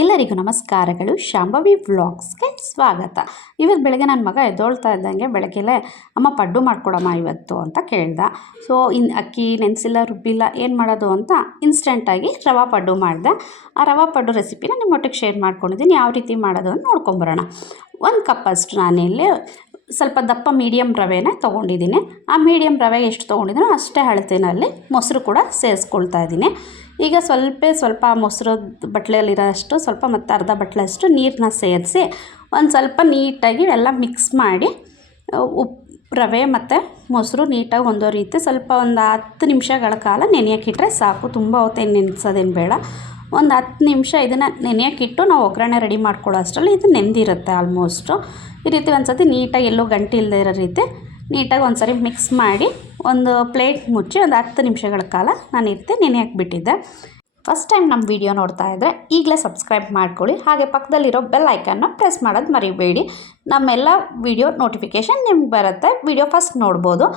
ಎಲ್ಲರಿಗೂ ನಮಸ್ಕಾರಗಳು. ಶಾಂಭವಿ ವ್ಲಾಗ್ಸ್ಗೆ ಸ್ವಾಗತ. ಇವತ್ತು ಬೆಳಗ್ಗೆ ನನ್ನ ಮಗ ಎದ್ದೊಳ್ತಾ ಇದ್ದಂಗೆ ಬೆಳಗ್ಗೆಲೇ ಅಮ್ಮ ಪಡ್ಡು ಮಾಡ್ಕೊಡಮ್ಮ ಇವತ್ತು ಅಂತ ಕೇಳ್ದ. ಸೊ ಅಕ್ಕಿ ನೆನೆಸಿಲ್ಲ, ರುಬ್ಬಿಲ್ಲ, ಏನು ಮಾಡೋದು ಅಂತ ಇನ್ಸ್ಟೆಂಟಾಗಿ ರವಾ ಪಡ್ಡು ಮಾಡಿದೆ. ಆ ರವಾ ಪಡ್ಡು ರೆಸಿಪಿನ ನಿಮ್ಮೊಟ್ಟಿಗೆ ಶೇರ್ ಮಾಡ್ಕೊಂಡಿದ್ದೀನಿ. ಯಾವ ರೀತಿ ಮಾಡೋದು ಅಂತ ನೋಡ್ಕೊಂಬರೋಣ. 1 ಕಪ್ಪಷ್ಟು ನಾನಿಲ್ಲಿ ಸ್ವಲ್ಪ ದಪ್ಪ ಮೀಡಿಯಮ್ ರವೆನೇ ತೊಗೊಂಡಿದ್ದೀನಿ. ಆ ಮೀಡಿಯಮ್ ರವೆಗೆ ಎಷ್ಟು ತೊಗೊಂಡಿದ್ದೀನೋ ಅಷ್ಟೇ ಅಳತೆಯಲ್ಲಿ ಮೊಸರು ಕೂಡ ಸೇರಿಸ್ಕೊಳ್ತಾ ಇದ್ದೀನಿ. ಈಗ ಸ್ವಲ್ಪ ಮೊಸರು ಬಟ್ಲಲ್ಲಿರೋಷ್ಟು ಸ್ವಲ್ಪ ಮತ್ತು ಅರ್ಧ ಬಟ್ಲಷ್ಟು ನೀರನ್ನ ಸೇರಿಸಿ ಒಂದು ಸ್ವಲ್ಪ ನೀಟಾಗಿ ಎಲ್ಲ ಮಿಕ್ಸ್ ಮಾಡಿ ರವೆ ಮತ್ತು ಮೊಸರು ನೀಟಾಗಿ ಹೊಂದೋ ರೀತಿ ಸ್ವಲ್ಪ ಒಂದು 10 ನಿಮಿಷಗಳ ಕಾಲ ನೆನೆಯೋಕ್ಕಿಟ್ರೆ ಸಾಕು. ತುಂಬ ಹೊತ್ತೇನು ನೆನೆಸೋದೇನು ಬೇಡ. ಒಂದು 10 ನಿಮಿಷ ಇದನ್ನು ನೆನೆಯೋಕ್ಕಿಟ್ಟು ನಾವು ಒಗ್ಗರಣೆ ರೆಡಿ ಮಾಡ್ಕೊಳ್ಳೋ ಅಷ್ಟರಲ್ಲಿ ಇದು ನೆಂದಿರುತ್ತೆ ಆಲ್ಮೋಸ್ಟು. ಈ ರೀತಿ ಒಂದು ಸರ್ತಿ ನೀಟಾಗಿ ಎಲ್ಲೂ ಗಂಟೆ ಇಲ್ಲದೆ ಇರೋ ರೀತಿ ನೀಟಾಗಿ ಒಂದು ಸರಿ ಮಿಕ್ಸ್ ಮಾಡಿ ಒಂದು ಪ್ಲೇಟ್ ಮುಚ್ಚಿ ಒಂದು 10 ನಿಮಿಷಗಳ ಕಾಲ ನಾನು ಈ ರೀತಿ ನೆನೆಯೋಕ್ಕೆ ಬಿಟ್ಟಿದ್ದೆ. ಫಸ್ಟ್ ಟೈಮ್ ನಮ್ಮ ವಿಡಿಯೋ ನೋಡ್ತಾ ಇದ್ದರೆ ಈಗಲೇ ಸಬ್ಸ್ಕ್ರೈಬ್ ಮಾಡ್ಕೊಳ್ಳಿ. ಹಾಗೆ ಪಕ್ಕದಲ್ಲಿರೋ ಬೆಲ್ ಐಕನ್ನ ಪ್ರೆಸ್ ಮಾಡೋದು ಮರಿಬೇಡಿ. ನಮ್ಮೆಲ್ಲ ವಿಡಿಯೋ ನೋಟಿಫಿಕೇಷನ್ ನಿಮ್ಗೆ ಬರುತ್ತೆ. ವಿಡಿಯೋ ಫಸ್ಟ್ ನೋಡ್ಬೋದು.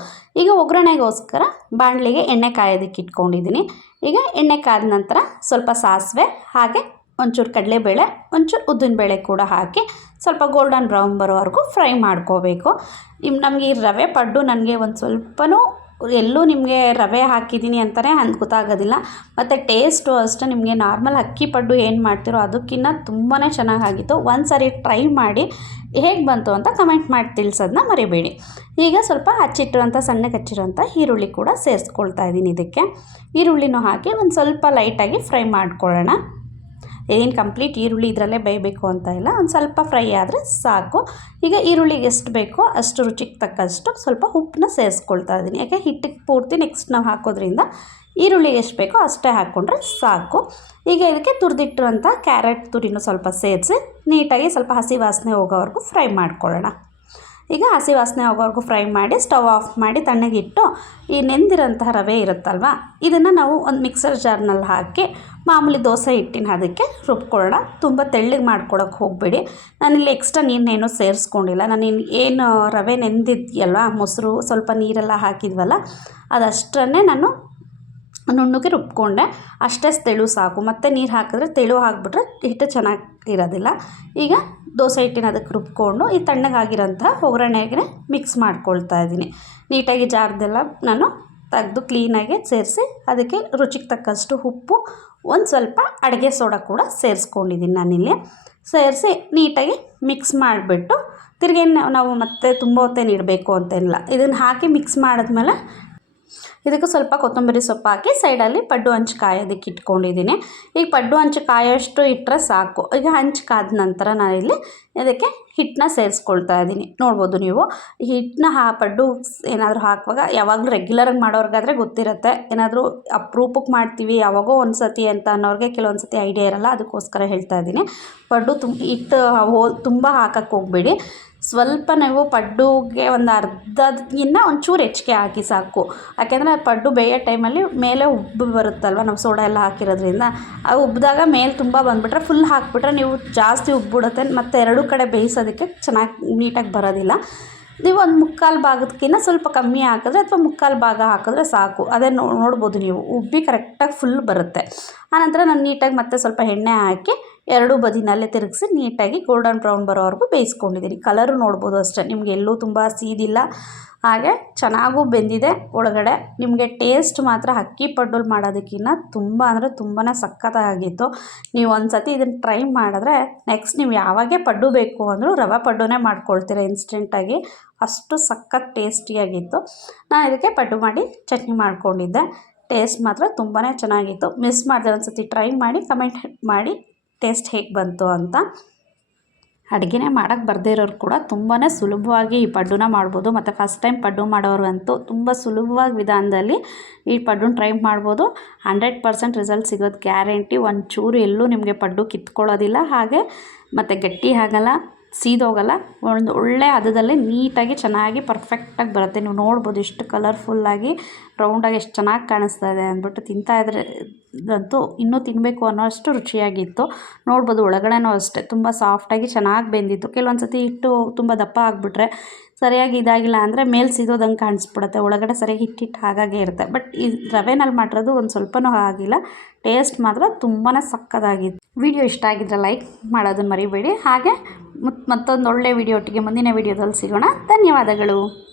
ಈಗ ಒಗ್ಗರಣೆಗೋಸ್ಕರ ಬಾಣಲಿಗೆ ಎಣ್ಣೆ ಕಾಯೋದಕ್ಕೆ ಇಟ್ಕೊಂಡಿದ್ದೀನಿ. ಈಗ ಎಣ್ಣೆ ಕಾದ ನಂತರ ಸ್ವಲ್ಪ ಸಾಸಿವೆ, ಹಾಗೆ ಒಂಚೂರು ಕಡಲೆಬೇಳೆ, ಒಂಚೂರು ಉದ್ದಿನಬೇಳೆ ಕೂಡ ಹಾಕಿ ಸ್ವಲ್ಪ ಗೋಲ್ಡನ್ ಬ್ರೌನ್ ಬರೋವರೆಗೂ ಫ್ರೈ ಮಾಡ್ಕೋಬೇಕು. ನಮಗೆ ಈ ರವೆ ಪಡ್ಡು ನನಗೆ ಒಂದು ಸ್ವಲ್ಪನೂ ಎಲ್ಲೂ ನಿಮಗೆ ರವೆ ಹಾಕಿದ್ದೀನಿ ಅಂತಲೇ ಗೊತ್ತಾಗೋದಿಲ್ಲ. ಮತ್ತು ಟೇಸ್ಟು ಅಷ್ಟೇ ನಿಮಗೆ ನಾರ್ಮಲ್ ಅಕ್ಕಿ ಪಡ್ಡು ಏನು ಮಾಡ್ತಿರೋ ಅದಕ್ಕಿಂತ ತುಂಬಾ ಚೆನ್ನಾಗಾಗಿತ್ತು. ಒಂದು ಸಾರಿ ಟ್ರೈ ಮಾಡಿ ಹೇಗೆ ಬಂತು ಅಂತ ಕಮೆಂಟ್ ಮಾಡಿ ತಿಳಿಸೋದನ್ನ ಮರಿಬೇಡಿ. ಈಗ ಸ್ವಲ್ಪ ಸಣ್ಣಗೆ ಹಚ್ಚಿರೋಂಥ ಈರುಳ್ಳಿ ಕೂಡ ಸೇರಿಸ್ಕೊಳ್ತಾ ಇದ್ದೀನಿ. ಇದಕ್ಕೆ ಈರುಳ್ಳಿನೂ ಹಾಕಿ ಒಂದು ಸ್ವಲ್ಪ ಲೈಟಾಗಿ ಫ್ರೈ ಮಾಡ್ಕೊಳ್ಳೋಣ. ಏನು ಕಂಪ್ಲೀಟ್ ಈರುಳ್ಳಿ ಇದರಲ್ಲೇ ಬೇಯಬೇಕು ಅಂತ ಇಲ್ಲ, ಒಂದು ಸ್ವಲ್ಪ ಫ್ರೈ ಆದರೆ ಸಾಕು. ಈಗ ಈರುಳ್ಳಿಗೆ ಎಷ್ಟು ಬೇಕೋ ಅಷ್ಟು ರುಚಿಗೆ ತಕ್ಕಷ್ಟು ಸ್ವಲ್ಪ ಉಪ್ಪನ್ನ ಸೇರಿಸ್ಕೊಳ್ತಾ ಇದ್ದೀನಿ. ಯಾಕೆ ಹಿಟ್ಟಿಗೆ ಪೂರ್ತಿ ನೆಕ್ಸ್ಟ್ ನಾವು ಹಾಕೋದ್ರಿಂದ ಈರುಳ್ಳಿಗೆ ಎಷ್ಟು ಬೇಕೋ ಅಷ್ಟೇ ಹಾಕ್ಕೊಂಡ್ರೆ ಸಾಕು. ಈಗ ಇದಕ್ಕೆ ತುರಿದಿಟ್ಟಿರುವಂಥ ಕ್ಯಾರೆಟ್ ತುರಿನೂ ಸ್ವಲ್ಪ ಸೇರಿಸಿ ನೀಟಾಗಿ ಸ್ವಲ್ಪ ಹಸಿ ವಾಸನೆ ಹೋಗೋವರೆಗೂ ಫ್ರೈ ಮಾಡ್ಕೊಳ್ಳೋಣ. ಈಗ ಹಸಿ ವಾಸನೆ ಹೋಗೋವರೆಗೂ ಫ್ರೈ ಮಾಡಿ ಸ್ಟವ್ ಆಫ್ ಮಾಡಿ ತಣ್ಣಗಿಟ್ಟು ಈ ನೆಂದಿರೋಂತಹ ರವೆ ಇರುತ್ತಲ್ವ, ಇದನ್ನು ನಾವು ಒಂದು ಮಿಕ್ಸರ್ ಜಾರ್ನಲ್ಲಿ ಹಾಕಿ ಮಾಮೂಲಿ ದೋಸೆ ಹಿಟ್ಟಿನ ಅದಕ್ಕೆ ರುಬ್ಕೊಳ್ಳೋಣ. ತುಂಬ ತೆಳ್ಳಗೆ ಮಾಡ್ಕೊಳಕ್ಕೆ ಹೋಗಬೇಡಿ. ನಾನಿಲ್ಲಿ ಎಕ್ಸ್ಟ್ರಾ ನೀರನ್ನೇನೂ ಸೇರಿಸ್ಕೊಂಡಿಲ್ಲ. ನಾನು ಏನು ರವೆ ನೆಂದಿದೆಯಲ್ವ, ಮೊಸರು ಸ್ವಲ್ಪ ನೀರೆಲ್ಲ ಹಾಕಿದ್ವಲ್ಲ, ಅದಷ್ಟನ್ನೇ ನಾನು ನುಣ್ಣಗೆ ರುಬ್ಕೊಂಡೆ. ಅಷ್ಟೇ ತೆಳು ಸಾಕು. ಮತ್ತು ನೀರು ಹಾಕಿದ್ರೆ ತೆಳು ಹಾಕಿಬಿಟ್ರೆ ಹಿಟ್ಟು ಚೆನ್ನಾಗಿ ಇರೋದಿಲ್ಲ. ಈಗ ದೋಸೆ ಹಿಟ್ಟಿನ ಅದಕ್ಕೆ ರುಬ್ಕೊಂಡು ಈ ತಣ್ಣಗಾಗಿರೋಂಥ ಒಗ್ಗರಣೆಗೆ ಮಿಕ್ಸ್ ಮಾಡ್ಕೊಳ್ತಾ ಇದ್ದೀನಿ. ನೀಟಾಗಿ ಜಾರ್ದೆಲ್ಲ ನಾನು ತೆಗೆದು ಕ್ಲೀನಾಗಿ ಸೇರಿಸಿ ಅದಕ್ಕೆ ರುಚಿಗೆ ತಕ್ಕಷ್ಟು ಉಪ್ಪು, ಒಂದು ಸ್ವಲ್ಪ ಅಡುಗೆ ಸೋಡಾ ಕೂಡ ಸೇರಿಸ್ಕೊಂಡಿದ್ದೀನಿ ನಾನಿಲ್ಲಿ. ಸೇರಿಸಿ ನೀಟಾಗಿ ಮಿಕ್ಸ್ ಮಾಡಿಬಿಟ್ಟು ತಿರ್ಗೇನು ನಾವು ಮತ್ತೆ ತುಂಬ ಹೊತ್ತೇನು ಇಡಬೇಕು ಅಂತೇನಿಲ್ಲ. ಇದನ್ನು ಹಾಕಿ ಮಿಕ್ಸ್ ಮಾಡಿದ್ಮೇಲೆ ಇದಕ್ಕೆ ಸ್ವಲ್ಪ ಕೊತ್ತಂಬರಿ ಸೊಪ್ಪು ಹಾಕಿ ಸೈಡಲ್ಲಿ ಪಡ್ಡು ಹಂಚು ಕಾಯೋದಕ್ಕೆ ಇಟ್ಕೊಂಡಿದ್ದೀನಿ. ಈಗ ಪಡ್ಡು ಹಂಚು ಕಾಯೋಷ್ಟು ಇಟ್ಟರೆ ಸಾಕು. ಈಗ ಹಂಚು ಕಾದ ನಂತರ ನಾನಿಲ್ಲಿ ಇದಕ್ಕೆ ಹಿಟ್ಟನ್ನ ಸೇರಿಸ್ಕೊಳ್ತಾ ಇದ್ದೀನಿ. ನೋಡ್ಬೋದು ನೀವು ಹಿಟ್ಟನ್ನ ಪಡ್ಡು ಏನಾದರೂ ಹಾಕುವಾಗ ಯಾವಾಗಲೂ ರೆಗ್ಯುಲರಾಗಿ ಮಾಡೋರ್ಗಾದರೆ ಗೊತ್ತಿರುತ್ತೆ. ಏನಾದರೂ ಅಪರೂಪಕ್ಕೆ ಮಾಡ್ತೀವಿ ಯಾವಾಗೋ ಒಂದು ಸತಿ ಅಂತ ಅನ್ನೋರಿಗೆ ಕೆಲವೊಂದು ಸತಿ ಐಡಿಯಾ ಇರೋಲ್ಲ. ಅದಕ್ಕೋಸ್ಕರ ಹೇಳ್ತಾ ಇದ್ದೀನಿ. ಪಡ್ಡು ಹಿಟ್ಟು ತುಂಬ ಹಾಕಕ್ಕೆ ಹೋಗಬೇಡಿ. ಸ್ವಲ್ಪ ನೀವು ಪಡ್ಡುಗೆ ಒಂದು ಅರ್ಧಕ್ಕಿಂತ ಒಂಚೂರು ಹೆಚ್ಚಿಗೆ ಹಾಕಿ ಸಾಕು. ಯಾಕೆಂದರೆ ಪಡ್ಡು ಬೇಯೋ ಟೈಮಲ್ಲಿ ಮೇಲೆ ಉಬ್ಬು ಬರುತ್ತಲ್ವ, ನಾವು ಸೋಡಾ ಎಲ್ಲ ಹಾಕಿರೋದ್ರಿಂದ. ಅದು ಉಬ್ಬಿದಾಗ ಮೇಲೆ ತುಂಬ ಬಂದುಬಿಟ್ರೆ ಫುಲ್ ಹಾಕಿಬಿಟ್ರೆ ನೀವು ಜಾಸ್ತಿ ಉಬ್ಬಿಬಿಡುತ್ತೆ. ಮತ್ತು ಎರಡೂ ಕಡೆ ಬೇಯಿಸೋದಕ್ಕೆ ಚೆನ್ನಾಗಿ ನೀಟಾಗಿ ಬರೋದಿಲ್ಲ. ನೀವು ಒಂದು 3/4 ಭಾಗದಕ್ಕಿಂತ ಸ್ವಲ್ಪ ಕಮ್ಮಿ ಹಾಕಿದ್ರೆ ಅಥವಾ 3/4 ಭಾಗ ಹಾಕಿದ್ರೆ ಸಾಕು. ಅದೇ ನೋಡ್ಬೋದು ನೀವು ಉಬ್ಬಿ ಕರೆಕ್ಟಾಗಿ ಫುಲ್ ಬರುತ್ತೆ. ಆನಂತರ ನಾನು ನೀಟಾಗಿ ಮತ್ತೆ ಸ್ವಲ್ಪ ಎಣ್ಣೆ ಹಾಕಿ ಎರಡೂ ಬದಿನಲ್ಲೇ ತಿರುಗಿಸಿ ನೀಟಾಗಿ ಗೋಲ್ಡನ್ ಬ್ರೌನ್ ಬರೋವರೆಗೂ ಬೇಯಿಸ್ಕೊಂಡಿದ್ದೀನಿ. ಕಲರು ನೋಡ್ಬೋದು ಅಷ್ಟೇ, ನಿಮಗೆ ಎಲ್ಲೂ ತುಂಬ ಸೀದಿಲ್ಲ, ಹಾಗೆ ಚೆನ್ನಾಗೂ ಬೆಂದಿದೆ ಒಳಗಡೆ. ನಿಮಗೆ ಟೇಸ್ಟ್ ಮಾತ್ರ ಅಕ್ಕಿ ಪಡ್ಡಲ್ಲಿ ಮಾಡೋದಕ್ಕಿಂತ ತುಂಬ ಅಂದರೆ ತುಂಬಾ ಸಖತ್ತಾಗಿತ್ತು. ನೀವು ಒಂದು ಸತಿ ಇದನ್ನು ಟ್ರೈ ಮಾಡಿದ್ರೆ ನೆಕ್ಸ್ಟ್ ನೀವು ಯಾವಾಗೇ ಪಡ್ಡು ಬೇಕು ಅಂದರೂ ರವೆ ಪಡ್ಡುನೇ ಮಾಡ್ಕೊಳ್ತೀರ ಇನ್ಸ್ಟೆಂಟಾಗಿ. ಅಷ್ಟು ಸಖತ್ ಟೇಸ್ಟಿಯಾಗಿತ್ತು. ನಾನು ಇದಕ್ಕೆ ಪಡ್ಡು ಮಾಡಿ ಚಟ್ನಿ ಮಾಡ್ಕೊಂಡಿದ್ದೆ. ಟೇಸ್ಟ್ ಮಾತ್ರ ತುಂಬಾ ಚೆನ್ನಾಗಿತ್ತು. ಮಿಸ್ ಮಾಡಿದೆ, ಒಂದು ಸತಿ ಟ್ರೈ ಮಾಡಿ ಕಮೆಂಟ್ ಮಾಡಿ ಟೇಸ್ಟ್ ಹೇಗೆ ಬಂತು ಅಂತ. ಅಡುಗೆನೇ ಮಾಡೋಕ್ಕೆ ಬರದೇ ಇರೋರು ಕೂಡ ತುಂಬಾ ಸುಲಭವಾಗಿ ಈ ಪಡ್ಡುನ ಮಾಡ್ಬೋದು. ಮತ್ತು ಫಸ್ಟ್ ಟೈಮ್ ಪಡ್ಡು ಮಾಡೋರಂತೂ ತುಂಬ ಸುಲಭವಾಗಿ ವಿಧಾನದಲ್ಲಿ ಈ ಪಡ್ಡುನ ಟ್ರೈ ಮಾಡ್ಬೋದು. 100% ರಿಸಲ್ಟ್ ಸಿಗೋದು ಗ್ಯಾರಂಟಿ. ಒಂಚೂರು ಎಲ್ಲೂ ನಿಮಗೆ ಪಡ್ಡು ಕಿತ್ಕೊಳ್ಳೋದಿಲ್ಲ, ಹಾಗೆ ಮತ್ತು ಗಟ್ಟಿ ಆಗಲ್ಲ, ಸೀದೋಗಲ್ಲ. ಒಂದು ಒಳ್ಳೆ ಹದದಲ್ಲಿ ನೀಟಾಗಿ ಚೆನ್ನಾಗಿ ಪರ್ಫೆಕ್ಟಾಗಿ ಬರುತ್ತೆ. ನೀವು ನೋಡ್ಬೋದು ಎಷ್ಟು ಕಲರ್ಫುಲ್ಲಾಗಿ ರೌಂಡಾಗಿ ಎಷ್ಟು ಚೆನ್ನಾಗಿ ಕಾಣಿಸ್ತಾ ಇದೆ ಅಂದ್ಬಿಟ್ಟು. ತಿಂತಾಯಿದ್ರೆ ಅಂತೂ ಇನ್ನೂ ತಿನ್ನಬೇಕು ಅನ್ನೋ ಅಷ್ಟು ರುಚಿಯಾಗಿತ್ತು. ನೋಡ್ಬೋದು ಒಳಗಡೆನೂ ಅಷ್ಟೇ ತುಂಬ ಸಾಫ್ಟಾಗಿ ಚೆನ್ನಾಗಿ ಬೆಂದಿತ್ತು. ಕೆಲವೊಂದು ಸತಿ ಹಿಟ್ಟು ತುಂಬ ದಪ್ಪ ಆಗಿಬಿಟ್ರೆ ಸರಿಯಾಗಿ ಇದಾಗಿಲ್ಲ ಅಂದರೆ ಮೇಲೆ ಸಿದೋದಂಗೆ ಕಾಣಿಸ್ಬಿಡುತ್ತೆ, ಒಳಗಡೆ ಸರಿಯಾಗಿ ಹಿಟ್ಟಿಟ್ಟು ಹಾಗಾಗೇ ಇರುತ್ತೆ. ಬಟ್ ಈ ರವೆನಲ್ಲಿ ಮಾಡಿರೋದು ಒಂದು ಸ್ವಲ್ಪನೂ ಆಗಿಲ್ಲ. ಟೇಸ್ಟ್ ಮಾತ್ರ ತುಂಬಾ ಸಕ್ಕತ್ತಾಗಿತ್ತು. ವಿಡಿಯೋ ಇಷ್ಟ ಆಗಿದ್ರೆ ಲೈಕ್ ಮಾಡೋದನ್ನು ಮರಿಬೇಡಿ. ಹಾಗೆ ಮತ್ತೊಂದು ಒಳ್ಳೆ ವಿಡಿಯೋ ಒಟ್ಟಿಗೆ ಮುಂದಿನ ವಿಡಿಯೋದಲ್ಲಿ ಸಿಗೋಣ. ಧನ್ಯವಾದಗಳು.